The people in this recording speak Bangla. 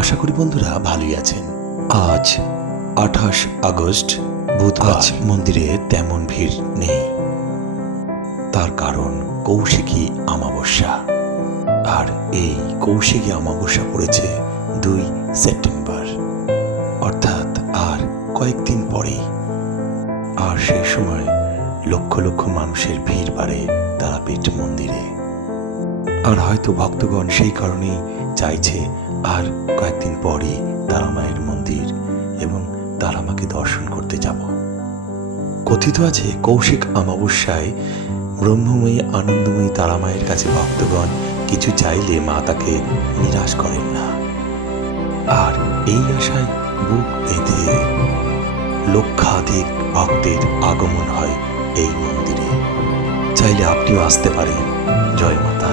আশা করি বন্ধুরা ভালোই আছেন। আজ 28 আগস্ট বুধবার। মন্দিরে তেমন ভিড় নেই, তার কারণ কৌশিকী অমাবস্যা। আর এই কৌশিকী অমাবস্যা পড়েছে 2 সেপ্টেম্বর, অর্থাৎ আর কয়েকদিন পরেই। আর সেই সময় লক্ষ লক্ষ মানুষের ভিড় বাড়ে তারাপীঠ মন্দিরে। আর হয়তো ভক্তগণ সেই কারণেই চাইছে আর কয়েকদিন পরই তারামায়ের মন্দির এবং তারামাকে দর্শন করতে যাব। কথিত আছে কৌশিক অমাবস্যায় ব্রহ্মময়ী আনন্দময়ী তারামায়ের কাছে ভক্তগণ কিছু চাইলে মা তাকে নিরাশ করেন না। আর এই আশায় বুক বেঁধে লক্ষাধিক ভক্তের আগমন হয় এই মন্দিরে। চাইলে আপনিও আসতে পারেন। জয় মা তারা।